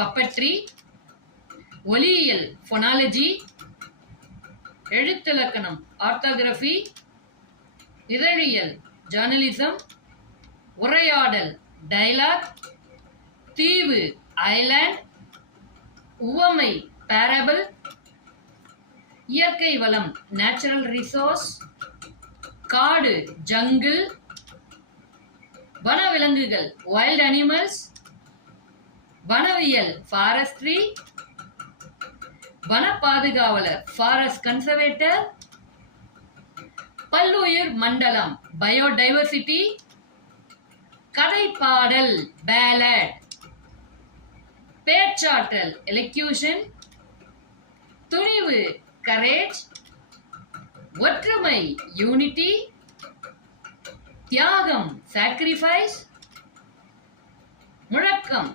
puppetry ஒலியியல் phonology எழுத்திலக்கணம் orthography இதழியல் ஜேர்னலிசம் உரையாடல் டயலாக் தீவு ஐலாண்ட் உவமை பேரபிள் இயற்கை வளம் நேச்சுரல் ரிசோர்ஸ் காடு ஜங்கிள் வனவிலங்குகள் வைல்ட் அனிமல்ஸ் வனவியல் ஃபாரஸ்ட்ரி வன பாதுகாவலர் ஃபாரஸ்ட் கன்சர்வேட்டர் பல்லுயிர் மண்டலம் பயோடைவர்சிட்டி கதை பாடல் பேலட் பேச்சாற்றல் எலக்யூஷன் துணிவு கரேஜ் ஒற்றுமை யூனிட்டி தியாகம் சாக்ரிஃபைஸ் முழக்கம்